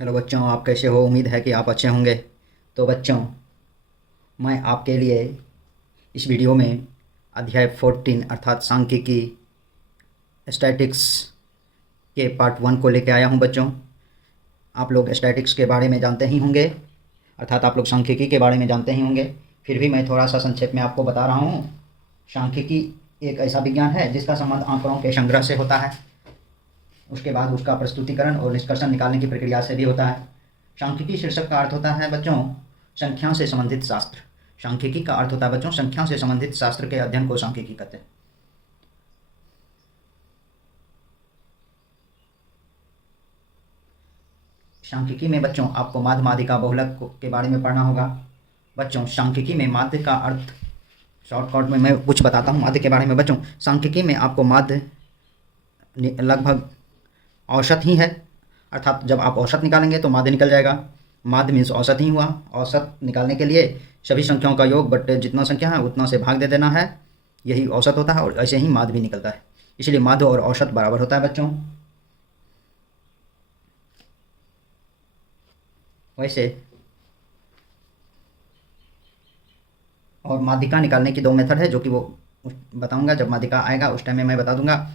Hello बच्चों, आप कैसे हो? उम्मीद है कि आप अच्छे होंगे। तो बच्चों, मैं आपके लिए इस वीडियो में अध्याय 14 अर्थात सांख्यिकी स्टैटिक्स के पार्ट 1 को लेकर आया हूं। बच्चों, आप लोग स्टैटिक्स के बारे में जानते ही होंगे, अर्थात आप लोग सांख्यिकी के बारे में जानते ही होंगे। फिर भी मैं थोड़ा सा संक्षेप में आपको बता रहा हूँ। सांख्यिकी एक ऐसा विज्ञान है जिसका संबंध आंकड़ों के संग्रह से होता है। उसके बाद उसका प्रस्तुतिकरण और निष्कर्षण निकालने की प्रक्रिया से भी होता है। सांख्यिकी शीर्षक का अर्थ होता है बच्चों संख्या से संबंधित शास्त्र। सांख्यिकी का अर्थ होता है बच्चों संख्या से संबंधित शास्त्र के अध्ययन को सांख्यिकी कहते हैं। सांख्यिकी में बच्चों आपको माध्य माध्यिका बहुलक के बारे में पढ़ना होगा। बच्चों, सांख्यिकी में माध्य का अर्थ शॉर्टकट में मैं कुछ बताता हूँ माध्य के बारे में। बच्चों, सांख्यिकी में आपको माध्य लगभग औसत ही है, अर्थात जब आप औसत निकालेंगे तो माध्य निकल जाएगा। माध्य मीन्स औसत ही हुआ। औसत निकालने के लिए सभी संख्याओं का योग बट जितना संख्या है उतना से भाग दे देना है, यही औसत होता है। और ऐसे ही माध्य भी निकलता है, इसलिए माध्य और औसत बराबर होता है बच्चों। वैसे और माध्यिका निकालने की दो मेथड है, जो कि वो बताऊंगा जब माध्यिका आएगा उस टाइम में मैं बता दूंगा।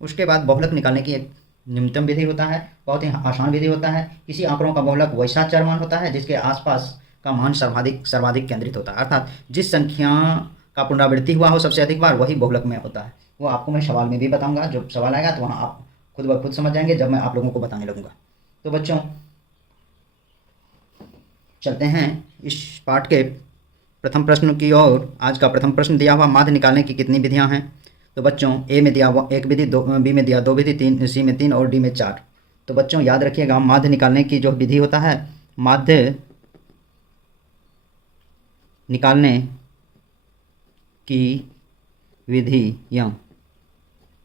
उसके बाद बहुलक निकालने की एक न्यूनतम विधि होता है, बहुत ही आसान विधि होता है। किसी आंकड़ों का बहुलक वैसा चर मान होता है जिसके आसपास का मान सर्वाधिक सर्वाधिक केंद्रित होता है, अर्थात जिस संख्या का पुनरावृत्ति हुआ हो सबसे अधिक बार वही बहुलक में होता है। वो आपको मैं सवाल में भी बताऊंगा, जब सवाल आएगा तो वहाँ आप खुद ब खुद समझ जाएंगे जब मैं आप लोगों को बताने लगूंगा। तो बच्चों, चलते हैं इस पाठ के प्रथम प्रश्न की ओर। आज का प्रथम प्रश्न दिया हुआ माध्य निकालने की कितनी विधियां हैं? तो बच्चों, ए में दिया हुआ एक विधि, दो बी में दिया दो विधि, तीन सी में तीन और डी में चार। तो बच्चों याद रखिएगा, माध्य निकालने की जो विधि होता है, माध्य निकालने की विधि या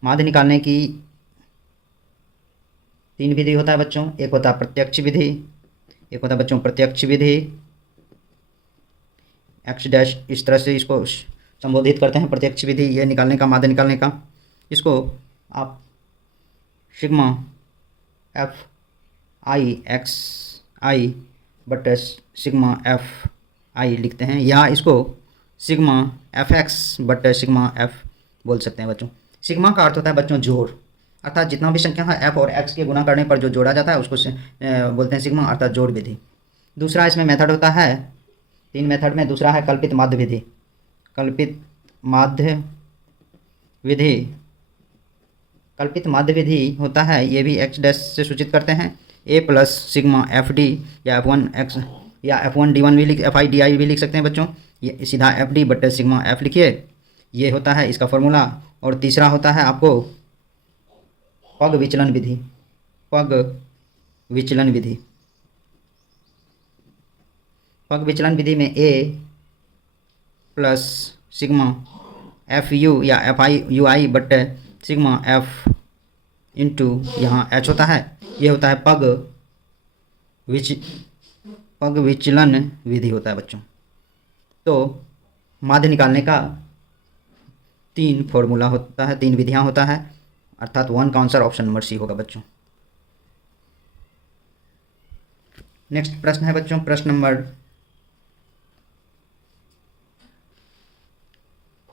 माध्य निकालने की तीन विधि होता है बच्चों। एक होता है प्रत्यक्ष विधि, एक होता है बच्चों प्रत्यक्ष विधि, एक्स डैश इस तरह से इसको संबोधित करते हैं प्रत्यक्ष विधि, ये निकालने का माध्य निकालने का। इसको आप sigma F I x I but sigma F I लिखते हैं, या इसको sigma F x but sigma F बोल सकते हैं बच्चों। सिग्मा का अर्थ होता है बच्चों जोड़, अर्थात जितना भी संख्या है एफ और एक्स के गुना करने पर जो जोड़ा जाता है उसको बोलते हैं सिग्मा, अर्थात जोड़ विधि। दूसरा इसमें मेथड होता है, तीन मेथड में दूसरा है कल्पित माध्य विधि। कल्पित माध्य विधि, कल्पित माध्य विधि होता है, ये भी एक्स डैश से सूचित करते हैं, ए प्लस सिग्मा एफ डी या एफ वन एक्स या एफ वन डी वन भी लिख, एफ आई डी आई भी लिख सकते हैं बच्चों। ये सीधा F D but sigma F लिखिए, ये होता है इसका फॉर्मूला। और तीसरा होता है आपको पग विचलन विधि। पग विचलन विधि, पग विचलन विधि में ए प्लस सिग्मा एफ यू या F I you I but sigma F into यहाँ एच होता है, ये होता है पग विचलन विधि होता है बच्चों। तो माध्य निकालने का तीन फॉर्मूला होता है, तीन विधियां होता है, अर्थात वन का आंसर ऑप्शन नंबर सी होगा बच्चों। नेक्स्ट प्रश्न है बच्चों प्रश्न नंबर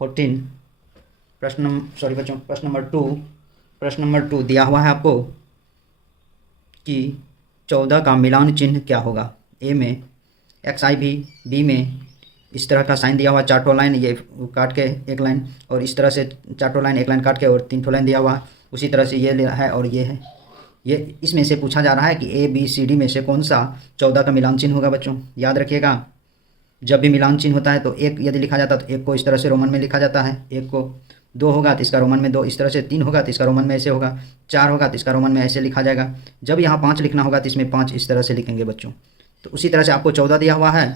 14, प्रश्न नंबर 2। प्रश्न नंबर 2 दिया हुआ है आपको कि 14 का मिलान चिन्ह क्या होगा। ए में एक्स आई भी, बी में इस तरह का साइन दिया हुआ, चार लाइन ये काट के एक लाइन, और इस तरह से चार लाइन एक लाइन काट के और तीन लाइन दिया हुआ, उसी तरह से ये है और ये है। ये इसमें से पूछा जा रहा है कि ए बी सी डी में से कौन सा 14 का मिलान चिन्ह होगा बच्चों। याद रखिएगा, जब भी मिलान चिन्ह होता है तो एक यदि लिखा जाता है तो एक को इस तरह से रोमन में लिखा जाता है, एक को दो होगा तो इसका रोमन में दो, इस तरह से तीन होगा तो इसका रोमन में ऐसे होगा, चार होगा तो इसका रोमन में ऐसे लिखा जाएगा। जब यहाँ 5 लिखना होगा तो इसमें 5 इस तरह से लिखेंगे बच्चों। तो उसी तरह से आपको 14 दिया हुआ है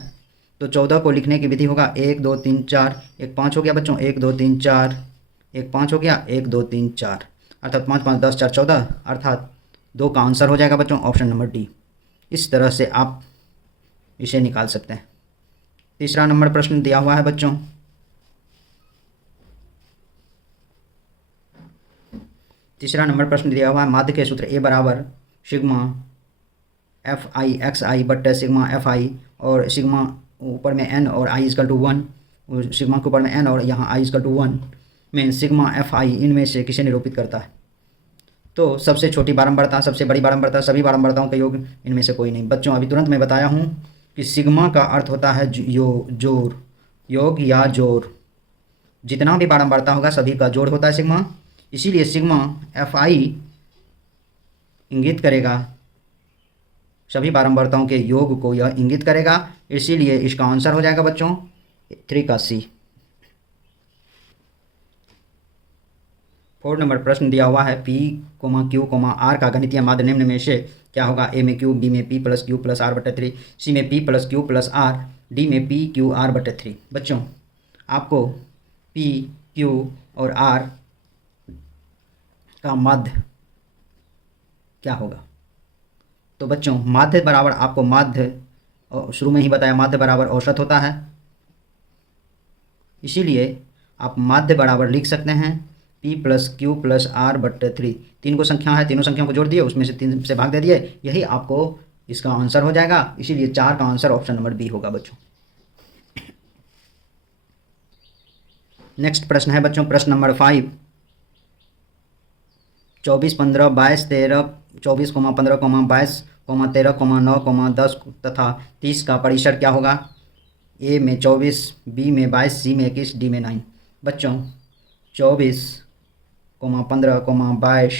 तो 14 को लिखने की विधि होगा 1 2 3 4, एक 5 हो गया बच्चों, 1 2 3 4, एक 5 हो गया, 1 2 3 4, अर्थात 5 5 10 4 14, अर्थात 2 का आंसर हो जाएगा बच्चों ऑप्शन नंबर डी। इस तरह से आप इसे निकाल सकते हैं। तीसरा नंबर प्रश्न दिया हुआ है बच्चों, तीसरा नंबर प्रश्न दिया हुआ है माध्य के सूत्र ए बराबर सिग्मा एफ आई एक्स आई बटे सिग्मा एफ आई, और सिग्मा ऊपर में एन और आई इजकल टू 1, सिग्मा के ऊपर में एन और यहाँ आई इजकल टू 1 में सिग्मा एफ आई इनमें से किसे निरूपित करता है। तो सबसे छोटी बारंबारता, सबसे बड़ी बारंबारता, सभी बारंबारताओं का योग, इनमें से कोई नहीं। बच्चों अभी तुरंत मैं बताया हूँ कि सिग्मा का अर्थ होता है जोड़, योग या जोड़। जितना भी बारंबारता होगा सभी का जोड़ होता है सिग्मा, इसीलिए सिग्मा एफ आई इंगित करेगा सभी बारंबारताओं के योग को, यह इंगित करेगा। इसीलिए इसका आंसर हो जाएगा बच्चों 3 का सी। 4 नंबर प्रश्न दिया हुआ है P, Q, R का गणितीय माध्य निम्न में से क्या होगा। ए में Q, B में P plus Q plus R बटे 3, C में P plus Q plus R, D में P Q R बटे 3। बच्चों आपको P, Q और R का माध्य क्या होगा। तो बच्चों माध्य बराबर, आपको माध्य शुरू में ही बताया, माध्य बराबर औसत होता है। इसीलिए आप माध्य बराबर लिख सकते हैं P plus Q plus R बटे 3। 3 को संख्या है, तीनों संख्याओं को जोड़ दिए, उसमें से 3 से भाग दे दिए, यही आपको इसका आंसर हो जाएगा। इसीलिए 4 का आंसर ऑप्शन नंबर बी होगा बच्चों। नेक्स्ट प्रश्न है बच्चों प्रश्न नंबर 5। 24, 15, 22, 13, 24, 15, 22, 13, 9, 10 तथा 30 का परिसर क्या होगा। ए में 24, बी में 22, सी में 21, डी में 9। बच्चों 24, 15, 22,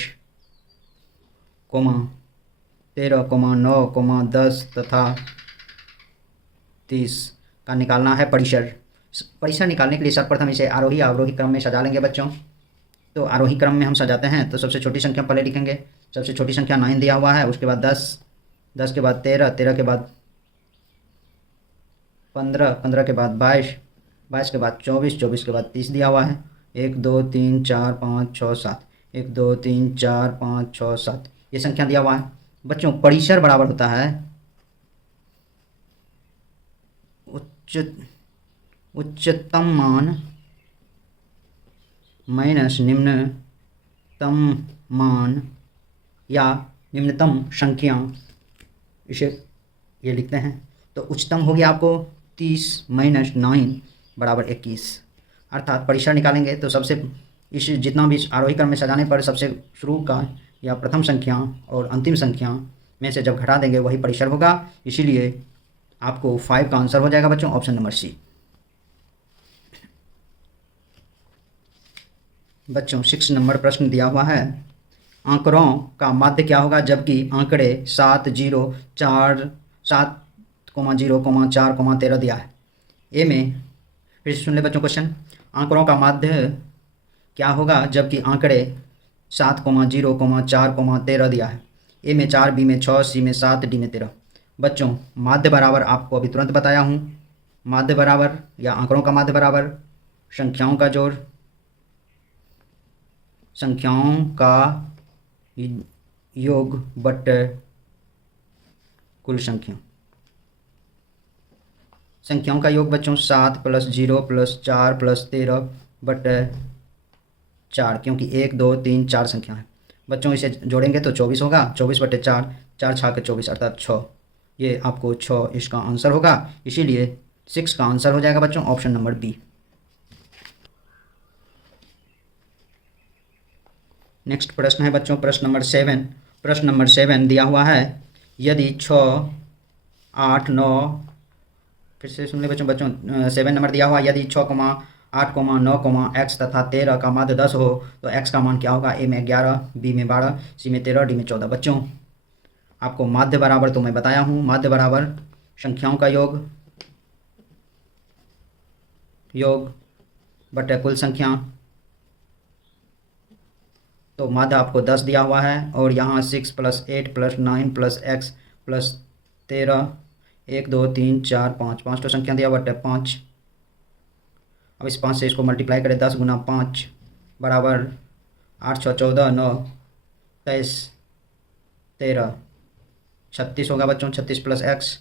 13, 9, 10 तथा 30 का निकालना है परिसर। परिसर निकालने के लिए सर्वप्रथम इसे आरोही अवरोही क्रम में सजा लेंगे बच्चों। तो आरोही क्रम में हम सजाते हैं, तो सबसे छोटी संख्या पहले लिखेंगे। सबसे छोटी संख्या 9 दिया हुआ है, उसके बाद 10, 10 के बाद 13, 13 के बाद 15, 15 के बाद 22, 22 के बाद 24, 24 के बाद 30 दिया हुआ है। 1 2 3 4 5 6 7, 1 2 3 4 5 6 7 ये संख्या दिया हुआ है। बच्चों परिसर बराबर होता है उच्चतम मान माइनस निम्नतम मान या निम्नतम संख्या, इसे ये लिखते हैं। तो उच्चतम हो गया आपको 30 माइनस 9 बराबर 21। अर्थात परिसर निकालेंगे तो सबसे इस जितना भी आरोही क्रम में सजाने पर सबसे शुरू का या प्रथम संख्या और अंतिम संख्या में से जब घटा देंगे वही परिसर होगा। इसीलिए आपको 5 का आंसर हो जाएगा बच्चों ऑप्शन नंबर सी। बच्चों 6 नंबर प्रश्न दिया हुआ है, आंकड़ों का माध्य क्या होगा जबकि आंकड़े 7, 0, 4, 7, 0, 4, 13 दिया है। ए में फिर सुन ले बच्चों क्वेश्चन, आंकड़ों का माध्य क्या होगा जबकि आंकड़े 7, 0, 4, 13 दिया है। ए में 4, बी में 6, सी में 7, डी में 13। बच्चों माध्य बराबर आपको अभी तुरंत बताया हूँ, माध्य बराबर या आंकड़ों का माध्य बराबर संख्याओं का जोड़, संख्याओं का योग बटे कुल संख्या। संख्याओं का योग बच्चों 7 प्लस 0 प्लस 4 प्लस 13 बटे 4, क्योंकि 1 2 3 4 संख्या है। बच्चों इसे जोड़ेंगे तो 24 होगा, 24 बटे 4, 4 6 के 24 अर्थात 6। ये आपको 6 इसका आंसर होगा। इसीलिए 6 का आंसर हो जाएगा बच्चों ऑप्शन नंबर बी। नेक्स्ट प्रश्न है बच्चों प्रश्न नंबर 7। प्रश्न नंबर 7 दिया हुआ है, यदि 6, 8, 9, फिर से सुन ले बच्चों 7 नंबर दिया हुआ, यदि 6, 8, 9, x तथा 13 का माध्य 10 हो तो x का मान क्या होगा। ए में 11, बी में 12, सी में 13, डी में 14। बच्चों आपको माध्य बराबर तो मैं बताया हूँ, माध्य बराबर संख्याओं का योग बटे कुल संख्या। तो माध्य आपको 10 दिया हुआ है और यहाँ 6 plus 8 plus 9 plus x plus 13, 1 2 3 4 5, 5 तो संख्या दिया बटे 5। अब इस 5 से इसको मल्टीप्लाई करें, 10 गुना 5 बराबर 8 6 14 9 23 13 36 होगा बच्चों। 36 plus x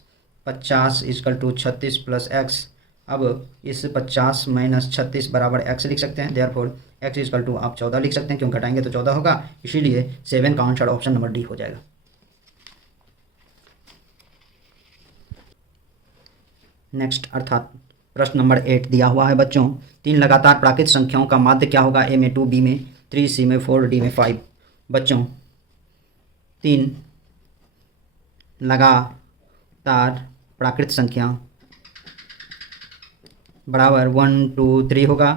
50 is equal to 36 plus x। अब इस 50 माइनस 36 बराबर x लिख सकते हैं। देयरफॉर x इजकल टू आप 14 लिख सकते हैं, क्यों घटाएंगे तो 14 होगा। इसीलिए 7 का आंसर ऑप्शन नंबर डी हो जाएगा। नेक्स्ट अर्थात प्रश्न नंबर 8 दिया हुआ है बच्चों, 3 लगातार प्राकृत संख्याओं का माध्य क्या होगा? ए में 2, बी में 3, सी में 4, डी में 5। बच्चों 3 लगातार प्राकृत संख्या बराबर 1, 2, 3 होगा,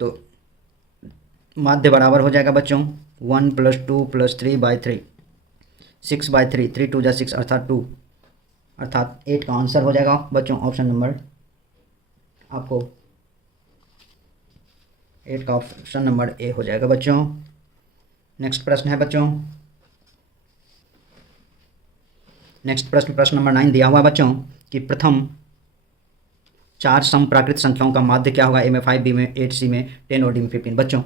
तो माध्य बराबर हो जाएगा बच्चों 1 + 2 + 3/3, 6/3, 3 2 जा 6 अर्थात 2, अर्थात 8 का आंसर हो जाएगा बच्चों ऑप्शन नंबर आपको 8 का ऑप्शन नंबर ए हो जाएगा बच्चों। नेक्स्ट प्रश्न है बच्चों, नेक्स्ट प्रश्न नंबर 9 दिया हुआ है बच्चों कि प्रथम 4 सम प्राकृत संख्याओं का माध्य क्या होगा? ए में 5, बी में 8, सी में 10 और डी में 15। बच्चों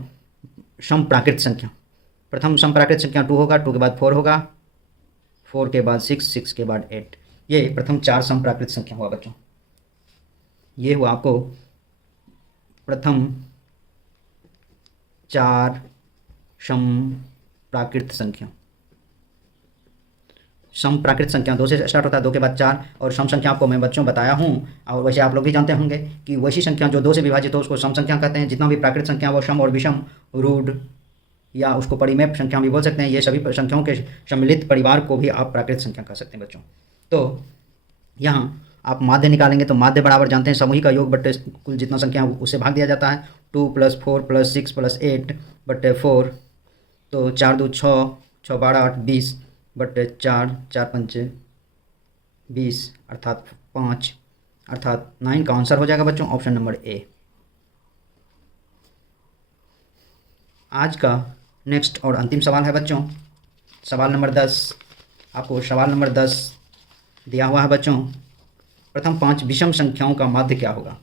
सम प्राकृत संख्या, प्रथम सम प्राकृत संख्या 2 होगा, 2 के बाद 4 होगा, 4 के बाद 6, 6 के बाद 8। ये प्रथम 4 सम प्राकृत संख्या हुआ बच्चों। ये हुआ आपको प्रथम 4 सम प्राकृत संख्या। सम प्राकृत संख्या 2 से स्टार्ट होता है, 2 के बाद 4, और सम संख्या आपको मैं बच्चों बताया हूँ, और वैसे आप लोग भी जानते होंगे कि वैसी संख्या जो 2 से विभाजित हो उसको सम संख्या कहते हैं। जितना भी प्राकृत संख्या वो सम और विषम, रूढ़ या उसको परिमेय संख्या भी बोल सकते हैं। ये सभी संख्याओं के सम्मिलित परिवार को भी आप प्राकृत संख्या कह सकते हैं बच्चों। तो यहाँ आप माध्य निकालेंगे तो माध्य बराबर जानते हैं समूही का योग बटे कुल जितना संख्या उससे भाग दिया जाता है। 2 + 4 + 6 + 8 बटे 4, तो 4 2 6, 6 12 8 20 बटे 4, 4 5 20 अर्थात 5, अर्थात 9 का आंसर हो जाएगा बच्चों ऑप्शन नंबर ए। आज का नेक्स्ट और अंतिम सवाल है बच्चों, सवाल नंबर 10। आपको सवाल नंबर 10 दिया हुआ है बच्चों, प्रथम 5 विषम संख्याओं का माध्य क्या होगा?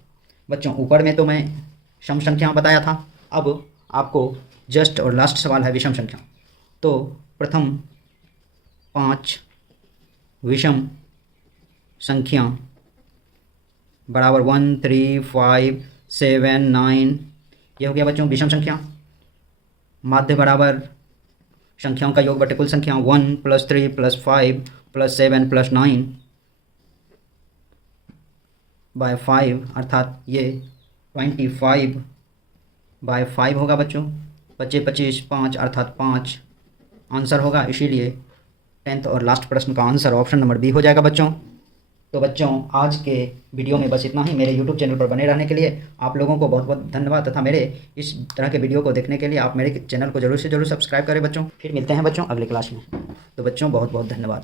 बच्चों ऊपर में तो मैं सम संख्या बताया था, अब आपको जस्ट और लास्ट सवाल है विषम संख्या। तो प्रथम 5 विषम संख्या बराबर 1, 3, 5, 7, 9, ये हो गया बच्चों विषम संख्या। माध्य बराबर संख्याओं का योग बटे कुल संख्या 1 + 3 + 5 + 7 + 9/5, अर्थात ये 25/5 होगा बच्चों। 25 25 5 अर्थात 5 आंसर होगा, इसीलिए 10th और लास्ट प्रश्न का आंसर ऑप्शन नंबर बी हो जाएगा बच्चों। तो बच्चों आज के वीडियो में बस इतना ही। मेरे यूट्यूब चैनल पर बने रहने के लिए आप लोगों को बहुत बहुत धन्यवाद, तथा मेरे इस तरह के वीडियो को देखने के लिए आप मेरे चैनल को जरूर से जरूर सब्सक्राइब करें बच्चों। फिर मिलते हैं बच्चों अगले क्लास में। तो बच्चों बहुत बहुत धन्यवाद।